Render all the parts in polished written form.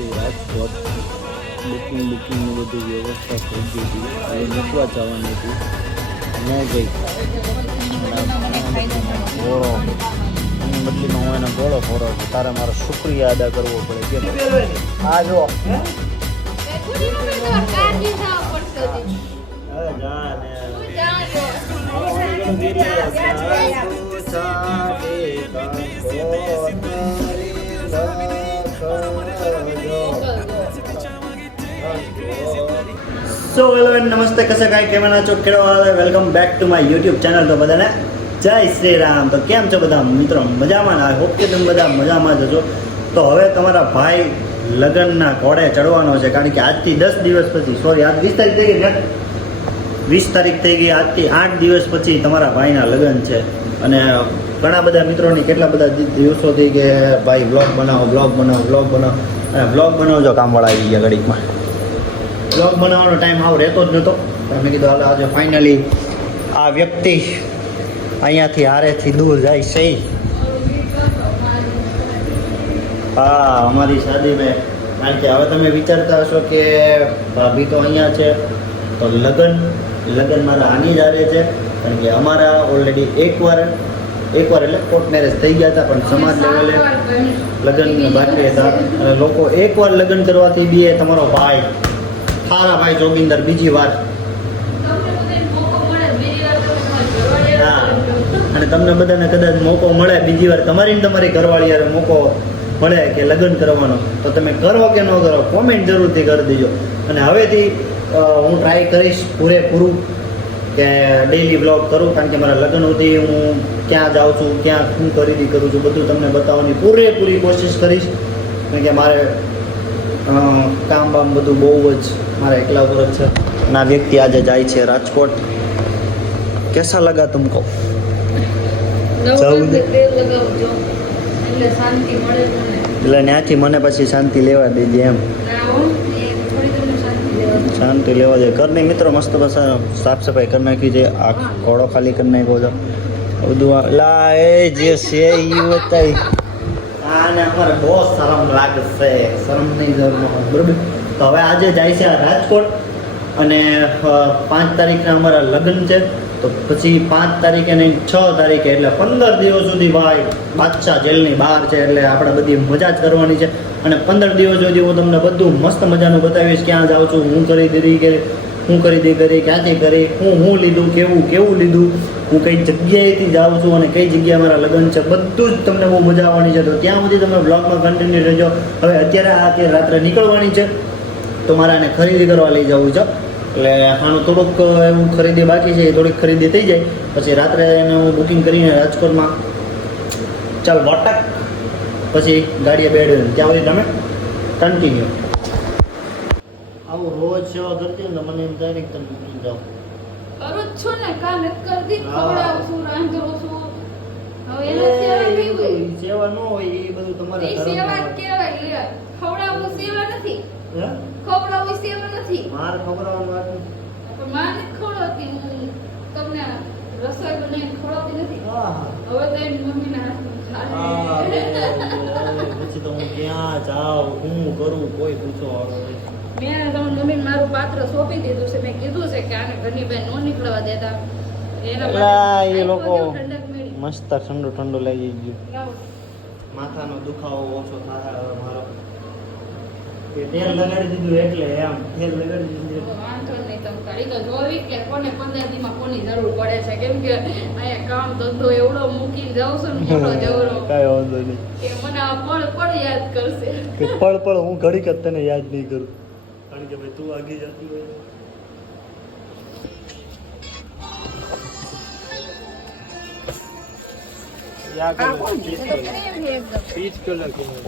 છું રાજકોટ. બુકિંગ બધું વ્યવસ્થા થઈ ગઈ હતી. હવે મૂકવા જવાની હતી ન ગઈ. ઘોડો એની બદલીમાં હું એને ઘોડો ફોડો છું. તારે મારો શુક્રિયા અદા કરવો પડે. કેમ આ જો સો હેલો એન્ડ નમસ્તે. કસે કાંઈ કેમેરા છો ખેડવા. Welcome back to my YouTube channel. તો બધાને જય શ્રી રામ. તો કેમ છો બધા મિત્રો? મજામાં? આઈ હોપ કે તમે બધા મજામાં જ છો. તો હવે તમારા ભાઈ લગ્નના ઘોડે ચડવાનો છે, કારણ કે આજથી 10 દિવસ પછી, સોરી આજ 20 તારીખ થઈ ગઈ ને, 20 તારીખ થઈ ગઈ. આજથી 8 દિવસ પછી તમારા ભાઈના લગ્ન છે. અને ઘણા બધા મિત્રોની કેટલા બધા દિવસો થઈ કે ભાઈ બ્લોગ બનાવો. અને બ્લોગ બનાવજો, કામવાળા આવી ગયા ઘડીકમાં. બ્લોગ બનાવવાનો ટાઈમ આવ રહેતો જ નહોતો. પણ મેં કીધું હાલ આજે ફાઇનલી આ વ્યક્તિ અહીંયાથી હારેથી દૂર જાય છે. હા, અમારી શાદીમાં. કારણ કે હવે તમે વિચારતા હશો કે ભાભી તો અહીંયા છે, તો લગ્ન મારા આની જ હારે છે. કારણ કે અમારા ઓલરેડી એકવાર એટલે કોર્ટ મેરેજ થઈ ગયા હતા, પણ સમાજ લેવલે લગ્ન બાકી હતા. અને લોકો એકવાર લગ્ન કરવાથી બી એ તમારો ભાઈ, સારા ભાઈ જોગિંદર બીજી વાર. હા, અને તમને બધાને કદાચ મોકો મળે બીજી વાર તમારી ઘરવાળી યાર મોકો મળે કે લગ્ન કરવાનો, તો તમે કરો કે ન કરો, કોમેન્ટ જરૂરથી કરી દેજો. અને હવેથી હું ટ્રાય કરીશ પૂરેપૂરું કે ડેઈલી વ્લોગ કરું. કારણ કે મારા લગ્ન સુધી હું ક્યાં જાઉં છું, ક્યાં શું ખરીદી કરું છું, બધું તમને બતાવવાની પૂરેપૂરી કોશિશ કરીશ. કારણ કે મારે કામ બામ બધું બહુ જ મારા એકલા ઉપર જ છે. અને આ વ્યક્તિ આજે જાય છે રાજકોટ. કેસા લગા તુમકો? એટલે ત્યાંથી મને પછી શાંતિ લેવા દેજે એમ. શાંતિ લેવા દે. ઘરની મિત્રો મસ્ત બસ સાફ સફાઈ કરી નાખી છે. આ ઘોડો ખાલી કરી નાખ્યો છે બધું. લા એ જે છે એ બતાવી. આને અમારે બહુ શરમ લાગશે. શરમ નહીં જરૂર, બરોબર. તો હવે આજે જાય છે રાજકોટ. અને 5 તારીખના અમારા લગ્ન છે. તો પછી 5 તારીખે નહીં 6 તારીખે, એટલે 15 દિવસ સુધી ભાઈ બાદશાહ જેલની બહાર છે. એટલે આપણે બધી મજા જ કરવાની છે. અને 15 દિવસ સુધી હું તમને બધું મસ્ત મજાનું બતાવીશ. ક્યાં જાઉં છું, હું ખરીદી કરી, ક્યાંથી કરી, હું લીધું, કેવું લીધું, હું કઈ જગ્યાએથી જાઉં છું અને કઈ જગ્યાએ મારા લગ્ન છે, બધું જ તમને બહુ મજા આવવાની છે. તો ત્યાં સુધી તમે બ્લોગમાં કન્ટિન્યુ રહેજો. હવે અત્યારે રાત્રે નીકળવાની છે, તો મારે આને ખરીદી કરવા લઈ જવું છે. એટલે આનું થોડુંક એવું ખરીદી બાકી છે, એ થોડીક ખરીદી થઈ જાય પછી રાત્રે એને હું બુકિંગ કરીને રાજકોટમાં ચાલ વટક પછી ગાડીએ બેડ ત્યાં સુધી તમે કન્ટિન્યુ. આવું રોજ સેવા કરતી ને મને એમ થાય કે તમે બુકિંગ જાઓ. કરું જ છું ને, કામ નથી કરતી, ખવડાવું છું, રાંધું છું. હવે એને સેવા નહીં હોય. સેવા ન હોય એ બધું તમારે સેવા કહેવાય. ખવડાવવું સેવા નથી. ખવડાવવું સેવા નથી. માર ખવડાવવાનું વાત પણ માર નથી ખવડાવતી. હું તમને રસોઈ બનાવીને ખવડાવતી નથી. હવે તો એની મમ્મીના હાથનું પછી તો હું ક્યાં જાઉં, હું કરું, કોઈ પૂછો વાળો નહીં. મેં તમારી મમ્મીને મારું પાત્ર સોંપી દીધું છે. મેં કીધું છે કે આને ઘરની બહાર ન નીકળવા દેતા. એના એ લોકો મસ્ત ઠંડુ લઈ ગયું. માથાનો દુખાવો ઓછો થાય હવે મારો. તેલ લગાડી દીધું એટલે એમ તેલ લગાડી દીધું. વાંધો નહીં, તમે કરી તો જોવી કે કોને 15 દીમાં કોની જરૂર પડે છે. કેમ કે અહીંયા કામ ધંધો એવડો મૂકીને જાવ છો ને મોટો જવરો. કાંઈ વાંધો નહીં કે મને આ પળ યાદ કરશે. કે પળ હું ઘડીક જ તને યાદ નહીં કરું. કારણ કે ભાઈ તું આગી જતી હોય.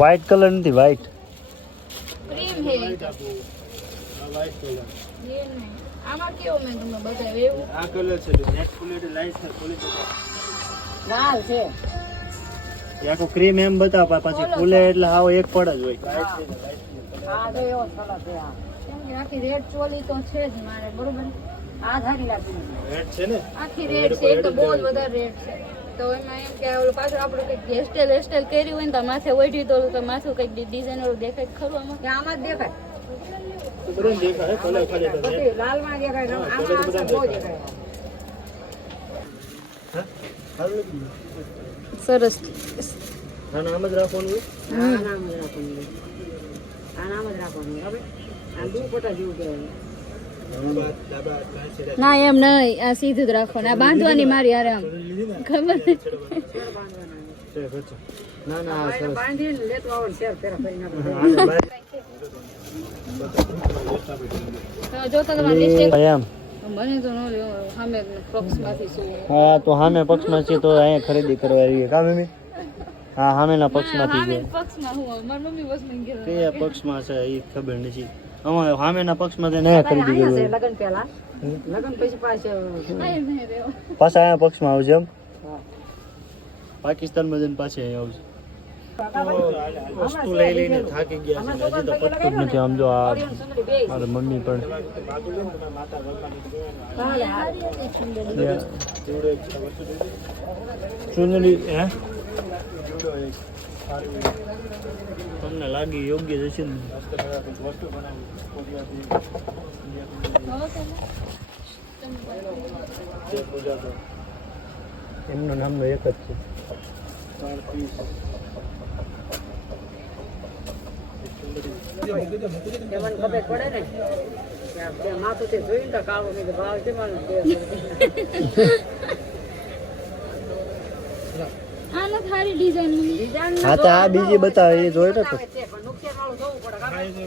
વ્હાઈટ કલર નથી, વ્હાઈટ ક્રીમ હે વ્હાઈટ કલર. આમાં કેવો મેં તમને બતાવ્યું એવું? આ કલર છે નેટ ક્વોલિટી લાઈટ છે, ક્વોલિટી લાલ છે. એ આખો ક્રીમ એમ બતાવ પછી ફૂલે એટલે હાવ એક પડ જ હોય. હા તો એવો સરસ છે. આ કેમ કે આખી રેડ ચોલી તો છે જ મારે, બરોબર. આ ધારી લાગી રેડ છે ને, આખી રેડ છે. એક તો બહુ જ વધારે રેડ છે. તો એમાં એમ કે ઓલું પાછળ આપણે કંઈક હેરસ્ટાઈલ કરી હોય ને તો માથે ઓઢી તો કે માથું કંઈક ડિઝાઇન વાળું દેખાય ખરું આમાં કે આમાં જ દેખાય બધું દેખાય કલર ખાલી તો બધી લાલમાં દેખાય આમાં બહુ દેખાય સરસ આમ જ રાખવાનું આ નામ જ રાખવાનું ખબર આ દુપટ્ટા જેવું કહેવાય ના એમ નહીં આ સીધું જ રાખવાનું આ બાંધવાની મારી યાર આમ ખબર ના ના એને બાંધીને લેતો આવો ને શેર ફેરા કરી નાખો જો તો તમારે મિસ્ટેક એમ મને તો ન લ્યો સામે પક્ષમાંથી શું હા તો સામે પક્ષમાં છે તો અહીંયા ખરીદી કરવા આવીએ કા મમ્મી હા સામેના પક્ષમાંથી સામે છે પક્ષમાં હું મારી મમ્મી બસ મને કીધું કયા પક્ષમાં છે એ ખબર નથી અમારે સામેના પક્ષમાંથી નયા ખરીદી અહીંયા છે કરવી લગન પહેલા લગન પછી પાછળ આય નહીં રહ્યો પાછા અહીંયા પક્ષમાં આવશે એમ હા. પાકિસ્તાનમાં જઈને પાછી અહીંયા આવશે વસ્તુ લઈ લઈને થાકી ગયા છે હજી તો પતતું જ નથી આમ જો આ મારી મમ્મી પણ ચુનરી હે તમને લાગી યોગ્ય જશે ને એમનું નામનો એક જ છે મને ખબર પડે ને કે માથું તે જોઈને તો કાળો નહીં ભાવ છે મારો આનો થારી ડિઝાઇન ડિઝાઇન હા તો આ બીજી બતાવે એ જોઈ ને તો પણ નુકસાન વાળું જોવું પડે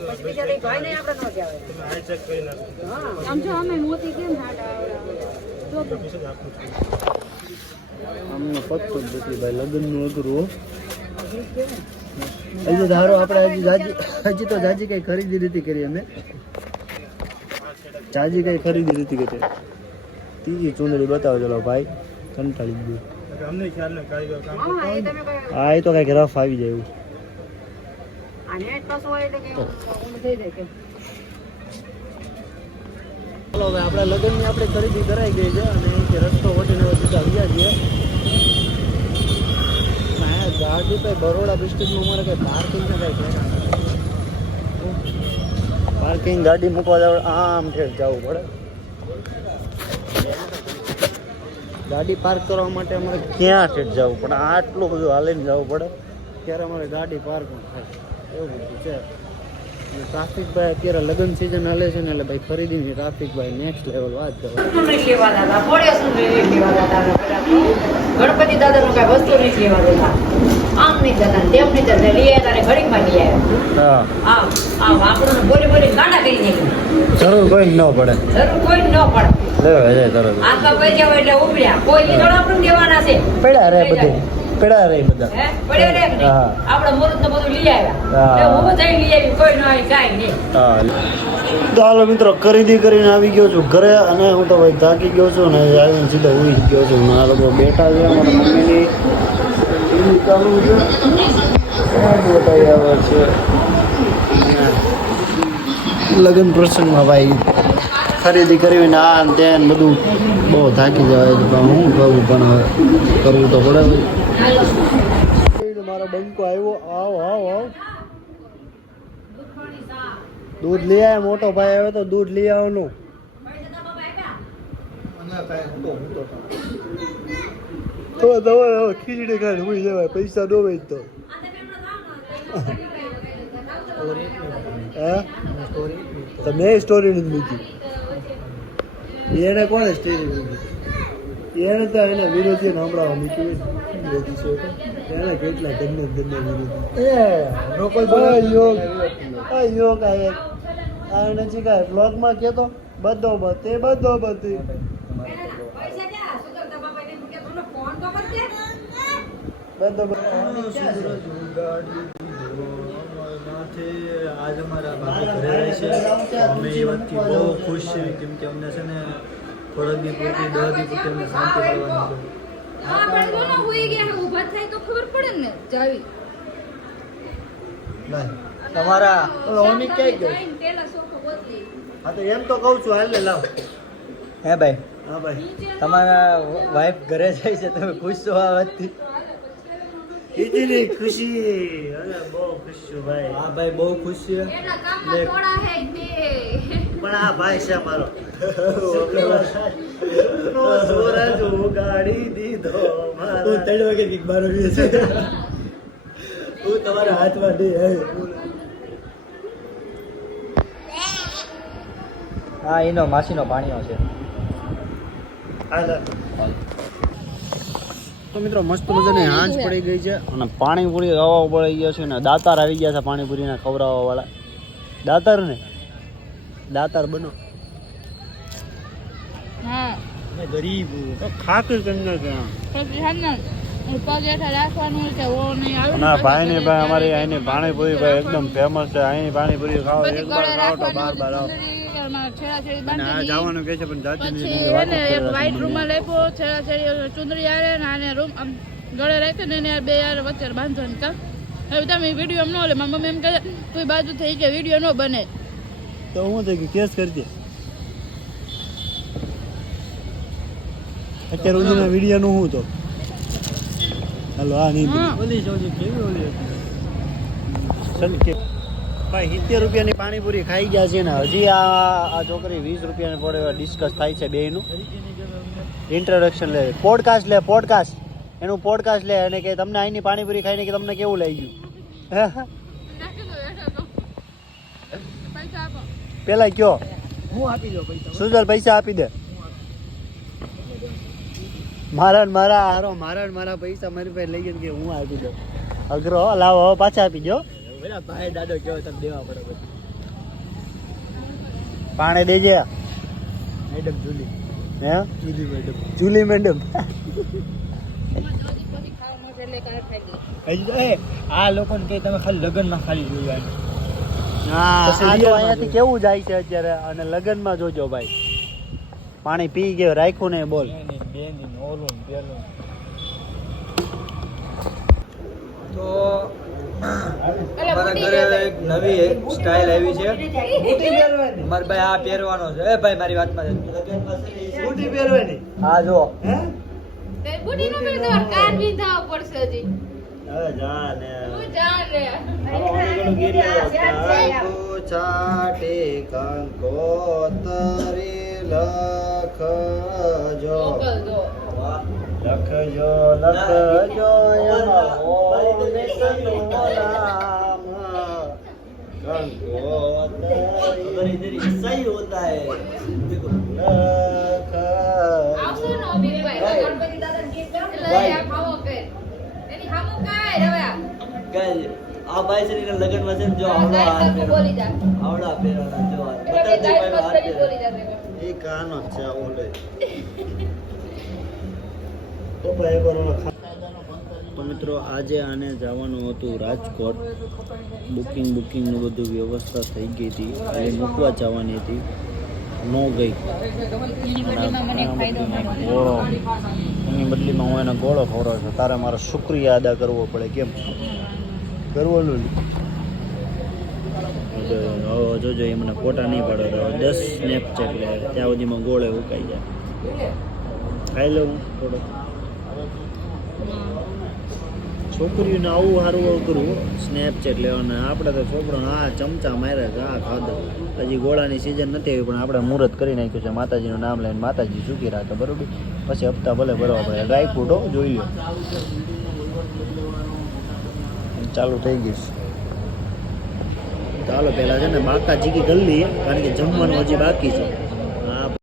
પછી બીજા લઈ ભાઈ ને આપણે ન કહેવાય હા આમ જો અમે મોતી કેમ હાડા અમને પતતું જ નથી ભાઈ લગ્નનું અઘરું હજી ધારો આપણે હજી તો જાજી કઈ ખરીદી નથી કરી અમે જાજી કઈ ખરીદી નથી કરી ત્રીજી ચૂંદડી બતાવો ચલો ભાઈ કંટાળી ગયું હા એ તમે કોઈ હા એ તો કઈક રફ આવી જાય એવું આ નેટ પાછું હોય એટલે કે ઊંઘ થઈ જાય કે ચાલો હવે આપણા લગ્નની આપણે ખરીદી કરાઈ ગઈ છે અને કે રસ્તો વટીને સીધા આવ્યા છીએ ગાડી તો બરોડા ડિસ્ટ્રિક્ટમાં અમારે કઈ પાર્કિંગ ને કઈ પાર્કિંગ ગાડી મૂકવા જાવ આમ ઠેર જવું પડે ગાડી પાર્ક કરવા માટે અમારે ક્યાં ઠેર જવું પડે આટલું બધું હાલીને જવું પડે ત્યારે અમારે ગાડી પાર્ક થાય એવું બધું છે ટ્રાફિક ભાઈ અત્યારે લગ્ન સિઝન હાલે છે ને એટલે ભાઈ ખરીદીની ટ્રાફિક ભાઈ નેક્સ્ટ લેવલ વાત કરો નહીં લેવા દાદા મોડે સુધી નહીં લેવા દાદા ગણપતિ દાદા નું કઈ વસ્તુ નહીં લેવા દેતા આમ નહીં જતા તેમ નહીં જતા લઈ આવ્યા તારે ઘડીકમાં લઈ આવ્યા હા આમ આમ આપણને બોલી બોલી ગાંડા કરી નાખ્યા જરૂર કોઈ ન પડે જરૂર કોઈ ન પડે લેવા જાય તરત આખા પૈસા હોય એટલે ઉભર્યા કોઈ ઈ થોડા આપણને દેવાના છે પડ્યા રે બધું પડ્યા રે બધા હે પડ્યો રે કે નહીં? હા. આપણે મુહૂર્ત ને બધું લઈ આવ્યા હા. એટલે હું થઈ લઈ આવી કોઈ ન આવી કાંઈ નહીં તો હાલો મિત્રો ખરીદી કરીને આવી ગયો છું ઘરે અને હું તો ભાઈ થાકી ગયો છું ને આવીને સીધો ઉઈ જ ગયો છું આ લોકો બેઠા છે મારા મમ્મીની ટીવી ચાલુ છે બતાવી આવે છે લગ્ન પ્રસંગમાં ભાઈ ખરીદી કરીને આ ને તે ને બધું બહુ થાકી જવાય છે પણ હું કહું પણ હવે કરવું તો પડે મારો બંકો આવ્યો આવ આવ આવ દૂધ લઈ આવે મોટો ભાઈ આવે તો દૂધ લઈ આવવાનું તો તમારે ખીચડી ખાઈને હોઈ જવાય પૈસા ન હોય તો હે તમે સ્ટોરી નથી મૂકી એને કોણે સ્ટોરી મૂકી એને તો એના વિરોધીઓ સંભળાવવા મૂકી વિરોધી છે એને કેટલા ગમે વિરોધી યોગ આ નથી કાંઈ બ્લોગમાં કહેતો બધો બધી બધો બધી આજ અમારા બાપુ ઘરે રહે છે અમે એ વાતથી બહુ ખુશ છીએ કેમ કે અમને છે ને થોડાક દી પૂરતી 10 દી પૂરતી અમને શાંતિ મળવાની છે હા પણ જો ના હોઈ ગયા ઊભા થાય તો ખબર પડે ને જાવી તમારા ઓમી ક્યાં ગયો પેલા સોફો બદલી હા તો એમ તો કહું છું હાલ ને લાવ હે ભાઈ હા ભાઈ, તમારા વાઈફ ઘરે જાય છે, તમે ખુશ છો આ વાતથી? ઇતની ખુશી, અરે બહુ ખુશ છું ભાઈ. હા ભાઈ બહુ ખુશ છે. એના કામમાં થોડા હે તે. પણ આ ભાઈ છે મારો. સૂરજ ઉગાડી દીધો હું મારા. 3 વાગે કંઈક બાર વાગે છે. હું તમારા હાથમાં દે. હા, એનો માસીનો પાણીઓ છે. તો મિત્રો મસ્ત મજાની હાંજ પડી ગઈ છે અને પાણીપુરી ખાવા પડી ગયા છે ને દાતાર આવી ગયા છે પાણીપુરીના ખવડાવવા વાળા. દાતાર ને દાતાર બનો. હા ગરીબ તો ખાકર કરીને ત્યાં. પછી હા ને પગ હેઠળ રાખવાનું કે ઓ નહીં આવે ના ભાઈ ને ભાઈ અમારી અહીંની પાણીપુરી ભાઈ એકદમ ફેમસ છે. અહીંની પાણીપુરી ખાઓ પછી એક વાર ગળે ખાઓ તો રાખવાનું બાર આવો. છેડાછેડી અને આ બાંધી જવાનું કહે છે પણ જાતી પછી નથી. એને એક વ્હાઈટ રૂમાલ આપ્યો છેડાછેડી ચુંદડી આવે ને આને રૂમ આમ ગળે રાખે ને એને બે યાર વચ્ચે બાંધવાનું કામ. હવે તમે વિડીયો એમ ન લે મારી મમ્મી એમ કહે તું બાજુ થઈ કે વિડીયો ન બને. તો હું તો કેસ કરજે. અત્યારે સુધીના વિડીયો નું હું તો હાલો આ નહીં હા. ઓલી કેવી ઓલી હતી? સંકે ભાઈ 70 રૂપિયાની પાણીપુરી ખાઈ ગયા છે ને હજી આ છોકરી 20 રૂપિયાની પડે ડિસ્કસ થાય છે બેયનું. ઇન્ટ્રોડક્શન લે, પોડકાસ્ટ લે, પોડકાસ્ટ એનું પોડકાસ્ટ લે અને કે તમને અહીંની પાણીપુરી ખાઈને કે તમને કેવું લાગ્યું. પૈસા આપો. પેલા કયો હું આપી દઉં પૈસા. સુજલ પૈસા આપી દે. મારા ને મારા પૈસા મારી પાસે લઈ ગયા કે હું આપી દઉં. અઘરો લાવો હવે પાછા આપી દો. પેલા ભાઈ દાદો કેવો તમે દેવા પડે પછી. પાણી દેજે. Madam Julie. હે જુલી મેડમ. Julie madam. પછી ખાવા મળશે એટલે કાંઈ ખાઈ લે. હજી તો આ લોકોને કે તમે ખાલી લગ્નમાં ખાલી જોયું. હા પછી આ તો real માં અહીંયાથી કેવું જાય છે અત્યારે અને લગ્નમાં જોજો ભાઈ પાણી પી ગયો રાખ્યું ને બોલ. બેની ઓલું પેલું તો અમારા ઘરે એક નવી સ્ટાઇલ આવી છે. મારા ભાઈ આ પહેરવાનો છે. એ ભાઈ મારી વાતમાં સ્કૂટી પહેરવાની. હા જો તે બુડી નો પેલો તમારે કાન વિંધાવ પડશે હજી. હવે જા ને તું જા રે. ચાટે કંકોતરી લખજો મોકલ દો. લખજો એમાં ઓને કનું નામ કંકોતરી સહી હોતા હે આવશે ને અભિભાઈ ગણપતિ દાદા ગીત ગાવ એટલે ભાઈ. આ ખાવો કે એની હામું કાય હવે આ ભાઈ છે ને લગ્નમાં છે ને જો ગાય સરખું બોલી જા. આવડા પહેરવાના જો એટલે બે ગાય મસ્ત કરી બોલી જા. એ કાનો જ છે ઓલે તો મિત્રો આજે આને જવાનું હતું રાજકોટ. બુકિંગનું બધું વ્યવસ્થા થઈ ગઈ હતી. એ મૂકવા જવાની હતી, ન ગઈ. ગોળો એની બદલીમાં હું એને ગોળો ખવડાવ છું. તારે મારો શુક્રિયા અદા કરવો પડે. કેમ કરવાનું? જોજો એ મને ફોટા નહીં પાડો તો 10 સ્નેપચેટ લે ત્યાં સુધીમાં ગોળે ઉકાઈ જાય. ખાઈ લઉં થોડો. છોકરીઓને આવું સારું આવું કરવું સ્નેપચેટ લેવાના. આપણે તો છોકરોને આ ચમચા માર્યા છે, આ ખાધો. હજી ગોળાની સિઝન નથી આવી પણ આપણે મુહૂર્ત કરી નાખ્યું છે. માતાજીનું નામ લઈને માતાજી ચૂકી રાખે બરોબર. પછી હપ્તા ભલે ભરવા પડે. ડ્રાય ફ્રૂટો જોઈ લો ચાલુ થઈ ગઈશ. ચાલો પહેલાં છે ને બાકા ચીકી કરી લઈએ કારણ કે જમવાનું હજી બાકી છે.